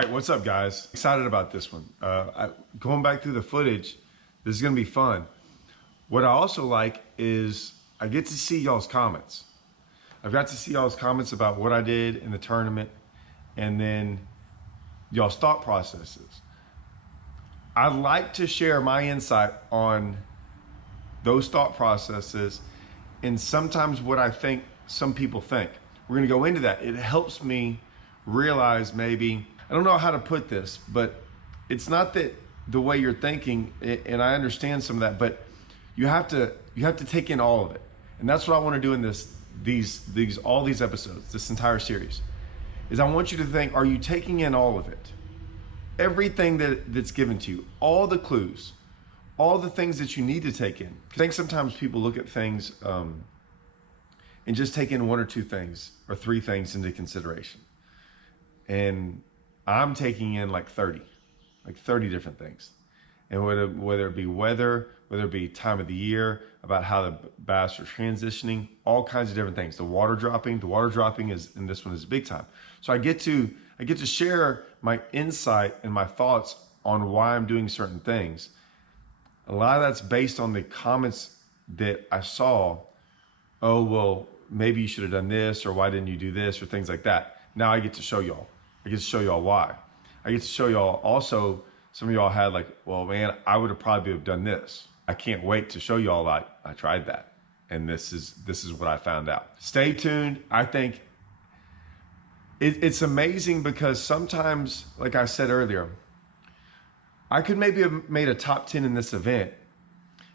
right, what's up, guys? Excited about this one. Going back through the footage, this is gonna be fun. What I also like is I get to see y'all's comments. I've got to see y'all's comments about what I did in the tournament and then y'all's thought processes. I'd like to share my insight on those thought processes and sometimes what I think some people think. We're gonna go into that. It helps me realize maybe, I don't know how to put this, but it's not that the way you're thinking, and I understand some of that, but you have to take in all of it. And that's what I want to do in all these episodes, this entire series, is I want you to think, are you taking in all of it? Everything that's given to you, all the clues, all the things that you need to take in. I think sometimes people look at things and just take in one or two things or three things into consideration. And I'm taking in like 30 different things. And whether it be weather, whether it be time of the year, about how the bass are transitioning, all kinds of different things. The water dropping is, in this one, is big time. So I get to share my insight and my thoughts on why I'm doing certain things. A lot of that's based on the comments that I saw. Oh, well, maybe you should have done this, or why didn't you do this, or things like that. Now I get to show y'all. I get to show y'all why. I get to show y'all also, some of y'all had like, well, man, I would have probably have done this. I can't wait to show y'all I tried that. And this is what I found out. Stay tuned. I think it's amazing because sometimes, like I said earlier, I could maybe have made a top 10 in this event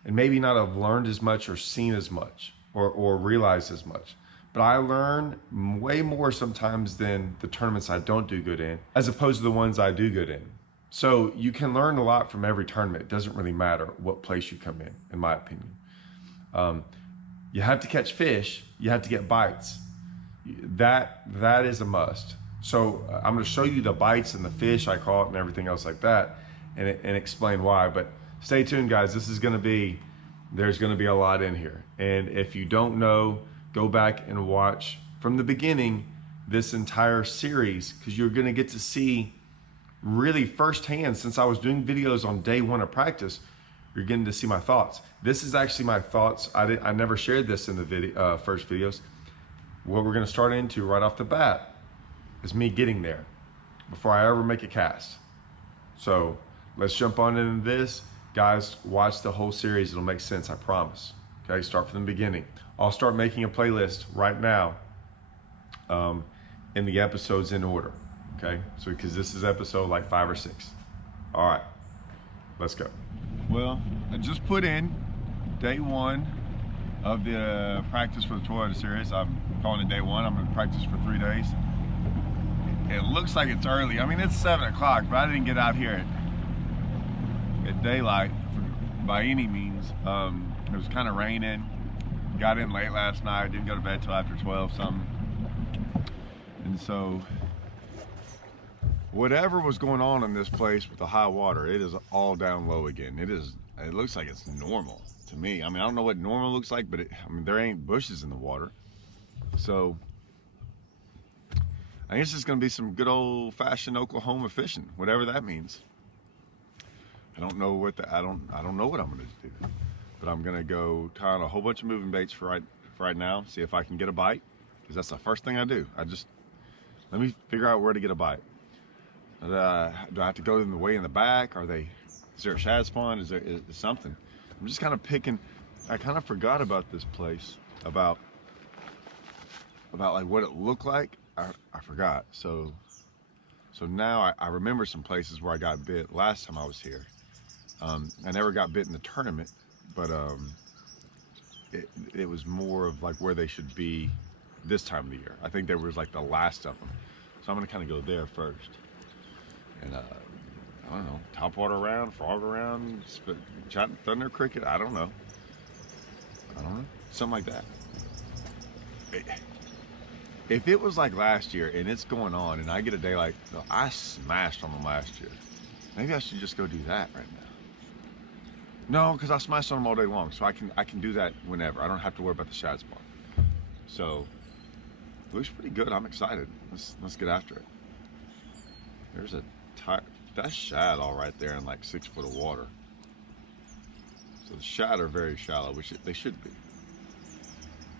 and maybe not have learned as much or seen as much or realized as much. But I learn way more sometimes than the tournaments I don't do good in, as opposed to the ones I do good in. So you can learn a lot from every tournament. It doesn't really matter what place you come in my opinion. You have to catch fish. You have to get bites. That is a must. So I'm going to show you the bites and the fish I caught and everything else like that, and explain why. But stay tuned, guys. There's going to be a lot in here. And if you don't know, go back and watch from the beginning this entire series, because you're going to get to see really firsthand. Since I was doing videos on day one of practice, you're getting to see my thoughts. This is actually my thoughts. I never shared this in the first videos. What we're going to start into right off the bat is me getting there before I ever make a cast. So let's jump on into this. Guys, watch the whole series. It'll make sense, I promise. Okay, start from the beginning. I'll start making a playlist right now in the episodes in order. Okay, so because this is episode like 5 or 6. All right, let's go. Well, I just put in day 1 of the practice for the topwater series. I'm calling it day 1. I'm gonna practice for 3 days. It looks like it's early. I mean, it's 7 o'clock, but I didn't get out here at daylight by any means. It was kind of raining. Got in late last night. Didn't go to bed till after 12 something. And so whatever was going on in this place with the high water, it is all down low again. It looks like it's normal to me. I mean, I don't know what normal looks like, but there ain't bushes in the water. So I guess it's gonna be some good old fashioned Oklahoma fishing, whatever that means. I don't know what I don't know what I'm gonna do, but I'm gonna go tie on a whole bunch of moving baits for right now, see if I can get a bite, because that's the first thing I do. Let me figure out where to get a bite. Do I have to go in the way in the back? Is there a shad spawn? Is something? I'm just kind of picking. I kind of forgot about this place, about like what it looked like. I forgot. So now I remember some places where I got bit last time I was here. I never got bit in the tournament, but it was more of like where they should be this time of the year. I think there was like the last of them. So I'm gonna kind of go there first. And I don't know, topwater around, frog around, thunder, cricket, I don't know, something like that. If it was like last year and it's going on and I get a day like, I smashed on them last year, maybe I should just go do that right now. No, because I smashed on them all day long, so I can do that whenever. I don't have to worry about the shad spawn. So it looks pretty good. I'm excited. Let's get after it. There's a that's shad all right there in like 6 foot of water. So the shad are very shallow, which they should be.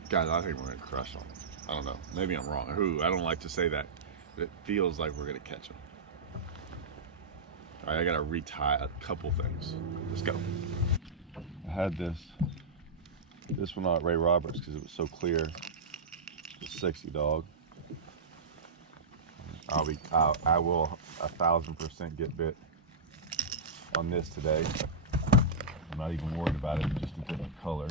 Guys, I think we're gonna crush them. I don't know. Maybe I'm wrong. Ooh, I don't like to say that, but it feels like we're gonna catch them. All right, I gotta retie a couple things. Let's go. I had this one at Ray Roberts because it was so clear. It's a sexy dog. I will 1000% get bit on this today. I'm not even worried about it, just because of the color.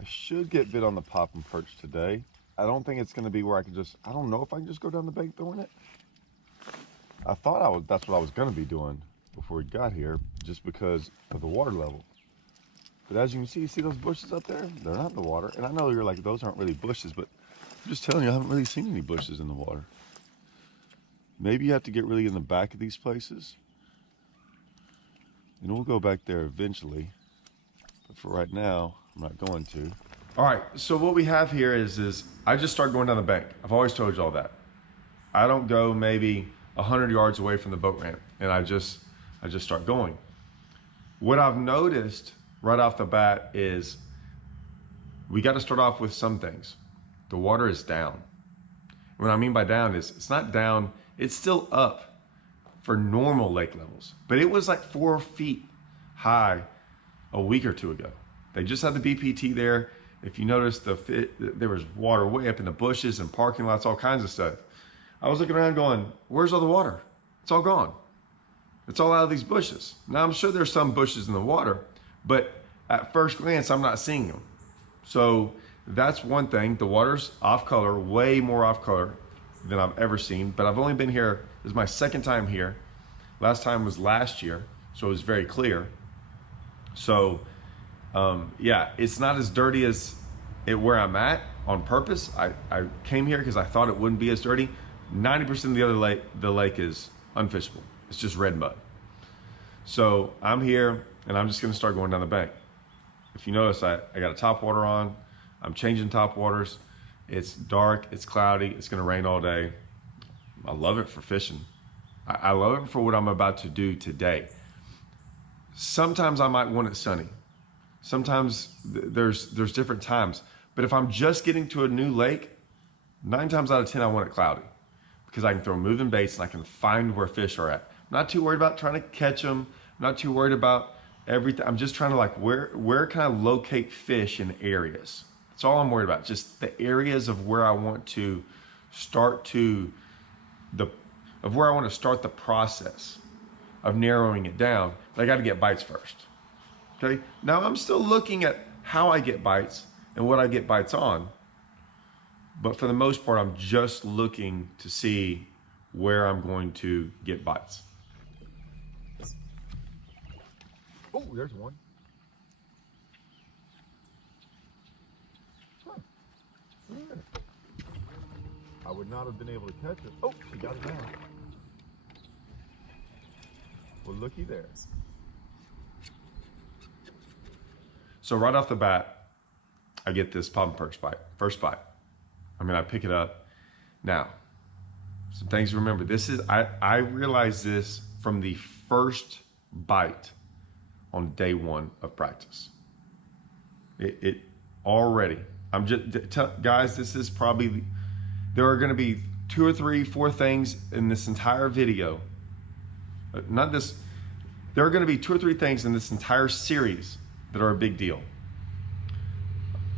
I should get bit on the pop and perch today. I don't think it's going to be where I can just, I don't know if I can just go down the bank throwing it. I thought that's what I was going to be doing before we got here, just because of the water level. But as you can see, you see those bushes up there? They're not in the water. And I know you're like, those aren't really bushes, but I'm just telling you, I haven't really seen any bushes in the water. Maybe you have to get really in the back of these places. And we'll go back there eventually. But for right now, I'm not going to. All right, so what we have here is I just start going down the bank. I've always told you all that. I don't go maybe 100 yards away from the boat ramp, and I just start going. What I've noticed right off the bat is we got to start off with some things. The water is down. What I mean by down is it's not down, it's still up for normal lake levels, but it was like 4 feet high a week or two ago. They just had the BPT there. If you notice, there was water way up in the bushes and parking lots, all kinds of stuff. I was looking around going, where's all the water? It's all gone. It's all out of these bushes. Now I'm sure there's some bushes in the water, but at first glance, I'm not seeing them. So that's one thing. The water's off color, way more off color than I've ever seen, but I've only been here, this is my second time here. Last time was last year, so it was very clear. So yeah, it's not as dirty as where I'm at on purpose. I came here because I thought it wouldn't be as dirty. 90% of the other the lake is unfishable. It's just red mud. So I'm here and I'm just gonna start going down the bank. If you notice, I got a top water on. I'm changing top waters. It's dark, it's cloudy, it's gonna rain all day. I love it for fishing. I love it for what I'm about to do today. Sometimes I might want it sunny. Sometimes there's different times. But if I'm just getting to a new lake, 9 times out of 10 I want it cloudy, because I can throw moving baits and I can find where fish are at. I'm not too worried about trying to catch them. I'm not too worried about everything. I'm just trying to like, where can I locate fish in areas? That's all I'm worried about. Just the areas of where I want to start where I want to start the process of narrowing it down. But I got to get bites first. Okay. Now I'm still looking at how I get bites and what I get bites on. But for the most part, I'm just looking to see where I'm going to get bites. Oh, there's one. Huh. I would not have been able to catch it. Oh, she got it now. Well, looky there. So right off the bat, I get this pop and perch bite, first bite. I pick it up. Now, some things to remember. This is, I realized this from the first bite on day 1 of practice. It already, guys, this is probably, there are gonna be 2 or 3, 4 things in this entire video. There are gonna be 2 or 3 things in this entire series that are a big deal.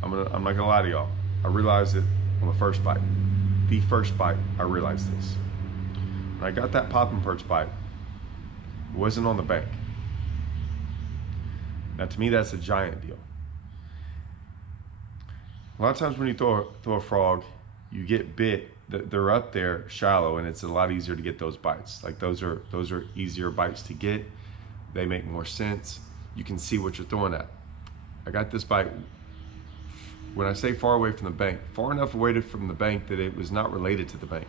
I'm not gonna lie to y'all. I realized it on the first bite. The first bite, I realized this. When I got that pop and perch bite, it wasn't on the bank. Now to me, that's a giant deal. A lot of times when you throw a frog, you get bit, they're up there shallow, and it's a lot easier to get those bites. Like those are easier bites to get. They make more sense. You can see what you're throwing at. I got this bite, when I say far away from the bank, far enough away from the bank that it was not related to the bank.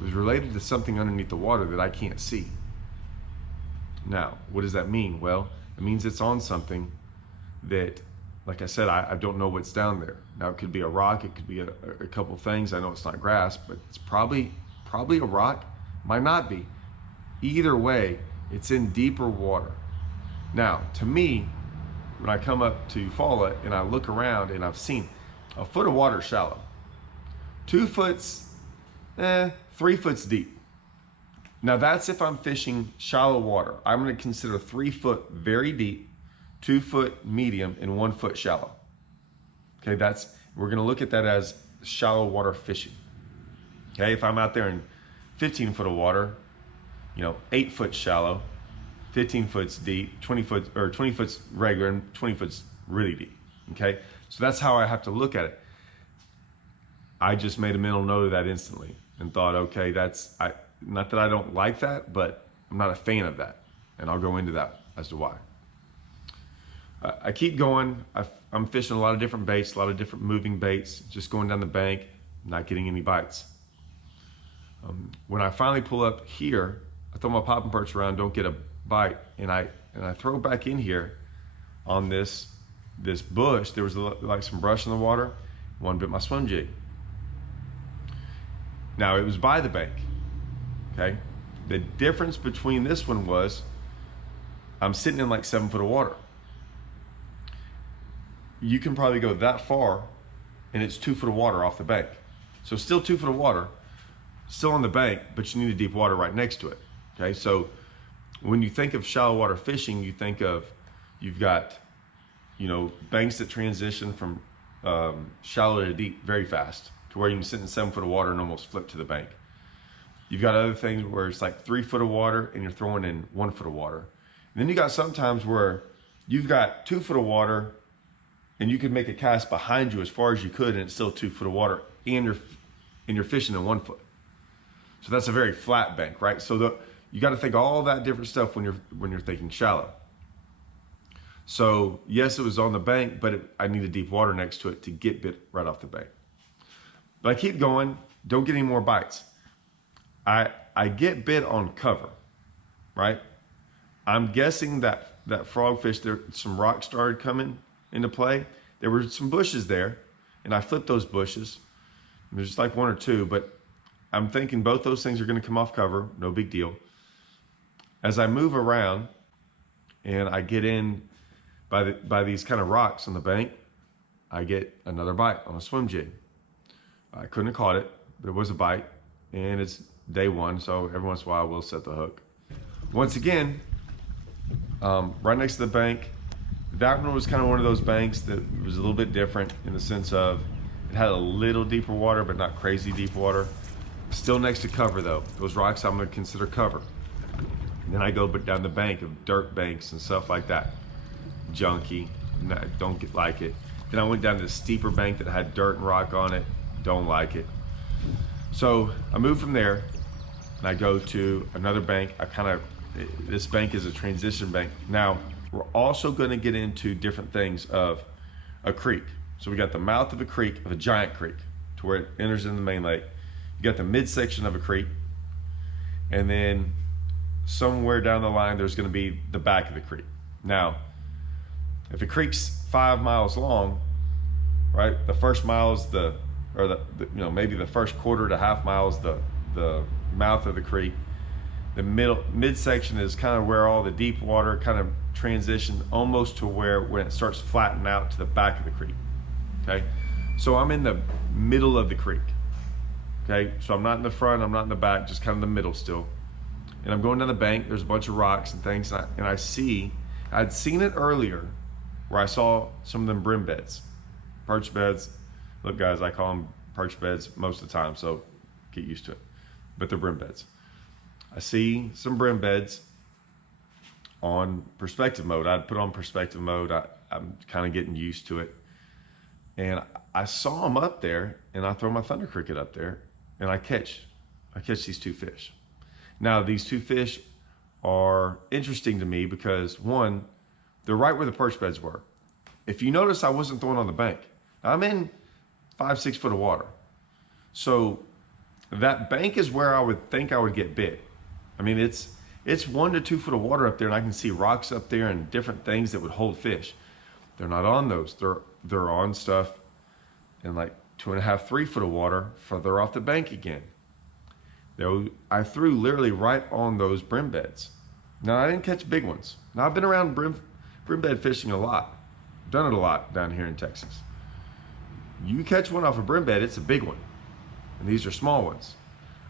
It was related to something underneath the water that I can't see. Now, what does that mean? Well, it means it's on something that, like I said, I don't know what's down there. Now, it could be a rock, it could be a couple things. I know it's not grass, but it's probably a rock. might not be. Either way, it's in deeper water. Now, to me, when I come up to Eufaula and I look around and I've seen a foot of water shallow, 2 foot's, 3 foot's deep. Now that's if I'm fishing shallow water. I'm gonna consider 3 foot very deep, 2 foot medium, and 1 foot shallow. Okay, we're gonna look at that as shallow water fishing. Okay, if I'm out there in 15 foot of water, 8 foot shallow, 15 foot's deep, 20 foot's regular, and 20 foot's really deep. Okay, so that's how I have to look at it. I just made a mental note of that instantly and thought, okay, not that I don't like that, but I'm not a fan of that. And I'll go into that as to why. I keep going. I'm fishing a lot of different baits, a lot of different moving baits, just going down the bank, not getting any bites. When I finally pull up here, I throw my popping perch around, don't get a bite, and I throw back in here on this bush. There was like some brush in the water. One bit my swim jig. Now it was by the bank. Okay, the difference between this one was I'm sitting in like 7 foot of water. You can probably go that far and it's 2 foot of water off the bank. So still 2 foot of water, still on the bank, but you need a deep water right next to it. Okay, so when you think of shallow water fishing, you think of, you've got, banks that transition from shallow to deep very fast to where you can sit in 7 foot of water and almost flip to the bank. You've got other things where it's like 3 foot of water and you're throwing in 1 foot of water. And then you got sometimes where you've got 2 foot of water and you could make a cast behind you as far as you could and it's still 2 foot of water and you're fishing in 1 foot. So that's a very flat bank, right? So you got to think all that different stuff when you're thinking shallow. So yes, it was on the bank, but I needed deep water next to it to get bit right off the bank. But I keep going, don't get any more bites. I get bit on cover, right? I'm guessing that frogfish, some rocks started coming into play. There were some bushes there, and I flipped those bushes. There's just like 1 or 2, but I'm thinking both those things are gonna come off cover, no big deal. As I move around and I get in by these kind of rocks on the bank, I get another bite on a swim jig. I couldn't have caught it, but it was a bite, and it's day 1, so every once in a while I will set the hook. Once again, right next to the bank, that one was kind of one of those banks that was a little bit different in the sense of it had a little deeper water, but not crazy deep water. Still next to cover though. Those rocks I'm gonna consider cover. And then I go down the bank of dirt banks and stuff like that. Junky, don't like it. Then I went down to the steeper bank that had dirt and rock on it, don't like it. So I moved from there and I go to another bank. This bank is a transition bank. Now, we're also gonna get into different things of a creek. So we got the mouth of a creek, of a giant creek, to where it enters into the main lake. You got the midsection of a creek, and then somewhere down the line, there's gonna be the back of the creek. Now, if a creek's 5 miles long, right? The first mile is maybe the first quarter to half mile is the mouth of the creek. The midsection is kind of where all the deep water kind of transition almost to where when it starts flattening out to the back of the creek. Okay, so I'm in the middle of the creek. Okay, so I'm not in the front, I'm not in the back, just kind of the middle still. And I'm going down the bank, there's a bunch of rocks and things, and I'd seen it earlier where I saw some of them brim beds, perch beds. Look guys, I call them perch beds most of the time, so get used to it. But they're brim beds. I see some brim beds on perspective mode. I'd put on perspective mode. I'm kind of getting used to it. And I saw them up there, and I throw my thunder cricket up there, and I catch these 2 fish. Now these 2 fish are interesting to me because one, they're right where the perch beds were. If you notice, I wasn't throwing on the bank. I'm in 5-6 foot of water. So that bank is where I would think I would get bit. I mean, it's 1 to 2 foot of water up there, and I can see rocks up there and different things that would hold fish. They're not on those. They're on stuff in like 2.5, 3 foot of water further off the bank again. I threw literally right on those brim beds. Now I didn't catch big ones. Now I've been around brim bed fishing a lot. Done it a lot down here in Texas. You catch one off a brim bed, it's a big one. And these are small ones.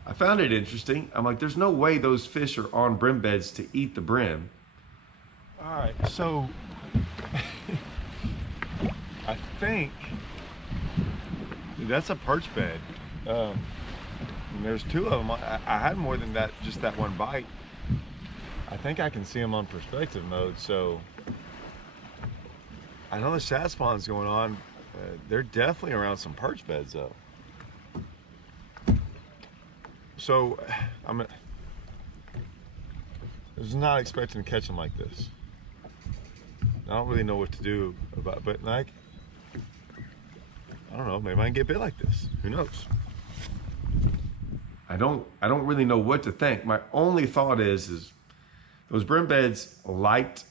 I found it interesting. I'm like, there's no way those fish are on brim beds to eat the brim. All right, so I think that's a perch bed. And there's two of them. I had more than that, just that one bite. I think I can see them on perspective mode, so I know the shad spawn's going on. They're definitely around some perch beds though. So I was not expecting to catch them like this. I don't really know what to do about it, but like, I don't know, maybe I can get bit like this. Who knows? I don't really know what to think. My only thought is those brim beds liked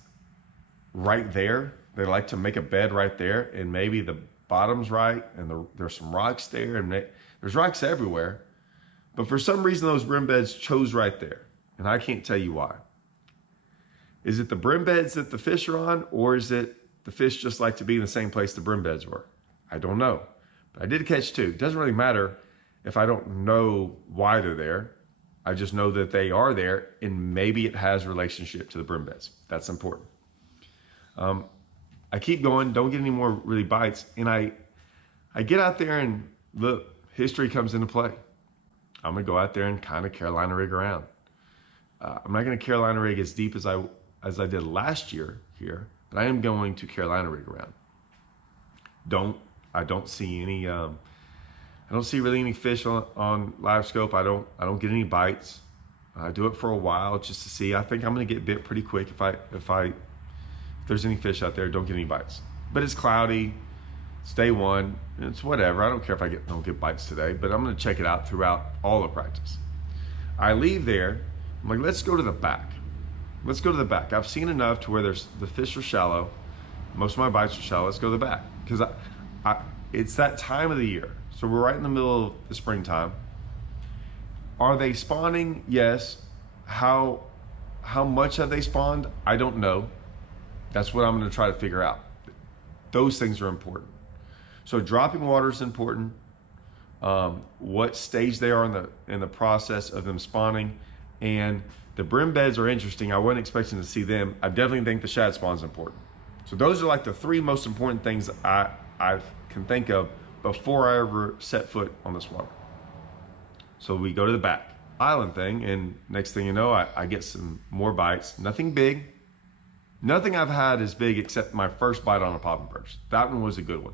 right there. They like to make a bed right there, and maybe the bottom's right, and there's some rocks there, and there's rocks everywhere. But for some reason, those brim beds chose right there, and I can't tell you why. Is it the brim beds that the fish are on, or is it the fish just like to be in the same place the brim beds were? I don't know, but I did catch two. It doesn't really matter if I don't know why they're there. I just know that they are there, and maybe it has relationship to the brim beds. That's important. I keep going, don't get any more really bites, and I get out there and look, history comes into play. I'm gonna go out there and kind of Carolina rig around. I'm not gonna Carolina rig as deep as I did last year here, but I am going to Carolina rig around. I don't see any. I don't see really any fish on live scope. I don't get any bites. I do it for a while just to see. I think I'm gonna get bit pretty quick if there's any fish out there. Don't get any bites. But it's cloudy. It's day one. It's whatever. I don't care if I don't get bites today, but I'm gonna check it out throughout all the practice. I leave there. I'm like, let's go to the back. Let's go to the back. I've seen enough to where the fish are shallow. Most of my bites are shallow. Let's go to the back because it's that time of the year. So we're right in the middle of the springtime. Are they spawning? Yes. How much have they spawned? I don't know. That's what I'm going to try to figure out. Those things are important. So dropping water is important. What stage they are in the process of them spawning, and the brim beds are interesting. I wasn't expecting to see them. I definitely think the shad spawn is important. So those are like the three most important things I can think of before I ever set foot on this water. So we go to the back island thing, and next thing you know, I get some more bites. Nothing big. Nothing I've had is big except my first bite on a popping perch. That one was a good one.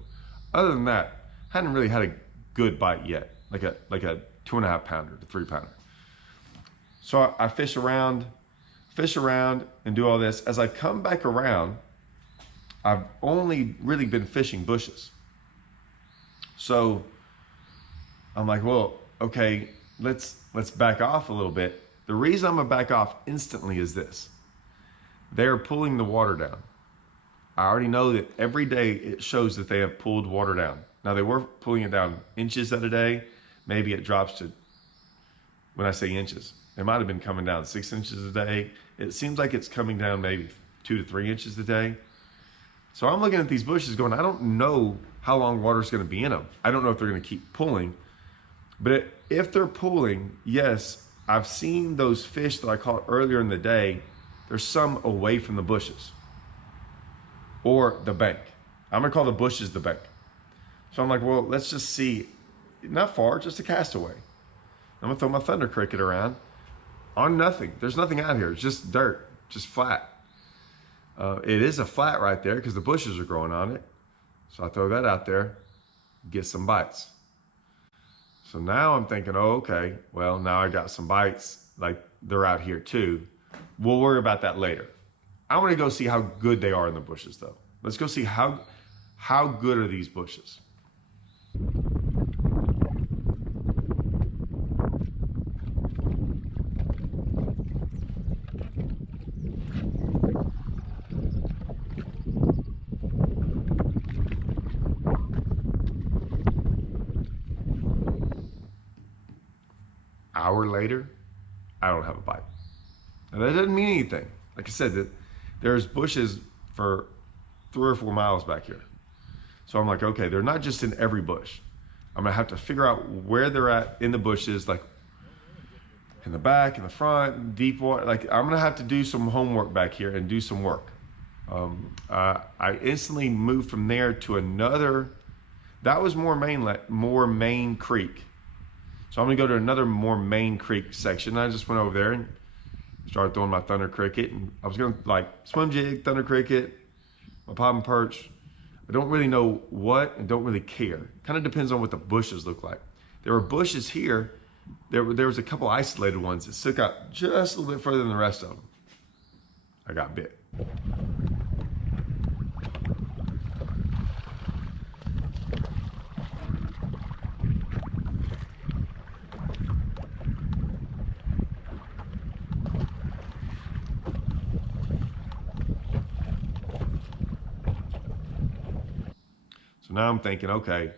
Other than that, I hadn't really had a good bite yet, like a 2.5 pounder to 3 pounder. So I fish around and do all this. As I come back around, I've only really been fishing bushes. So I'm like, well, okay, let's back off a little bit. The reason I'm gonna back off instantly is this. They're pulling the water down. I already know that every day it shows that they have pulled water down. Now they were pulling it down inches at a day. Maybe it drops to, when I say inches, they might have been coming down 6 inches a day. It seems like it's coming down maybe 2 to 3 inches a day. So I'm looking at these bushes going, I don't know how long water's gonna be in them. I don't know if they're gonna keep pulling, but if they're pulling, yes, I've seen those fish that I caught earlier in the day. There's some away from the bushes or the bank. I'm gonna call the bushes the bank. So I'm like, well, let's just see, not far, just a castaway. I'm gonna throw my thunder cricket around on nothing. There's nothing out here, it's just dirt, just flat. It is a flat right there because the bushes are growing on it. So I throw that out there, get some bites. So now I'm thinking, oh, okay, well, now I got some bites, like they're out here too. We'll worry about that later. I want to go see how good they are in the bushes though. Let's go see how good are these bushes. hour later, I don't have a bite. And that doesn't mean anything. Like I said, that there's bushes for 3 or 4 miles back here. So I'm like, okay, they're not just in every bush. I'm gonna have to figure out where they're at in the bushes, like in the back, in the front, deep water. Like I'm gonna have to do some homework back here and do some work. I instantly moved from there to another. That was more main creek. So I'm gonna go to another more main creek section. I just went over there and started throwing my thunder cricket, and I was gonna like swim jig, thunder cricket, my popping perch. I don't really know what and don't really care. Kind of depends on what the bushes look like. There were bushes here. There was a couple isolated ones that stuck out just a little bit further than the rest of them. I got bit. So now I'm thinking, okay,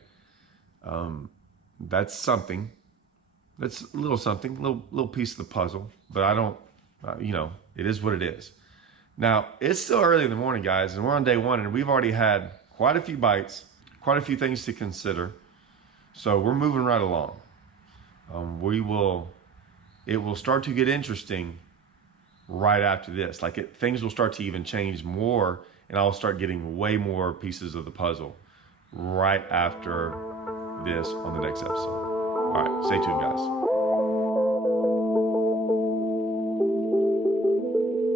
that's something. That's a little something, little piece of the puzzle. But I don't, you know, it is what it is. Now, it's still early in the morning, guys, and we're on day 1, and we've already had quite a few bites, quite a few things to consider. So we're moving right along. It will start to get interesting right after this. Like things will start to even change more, and I'll start getting way more pieces of the puzzle right after this on the next episode. All right, stay tuned, guys.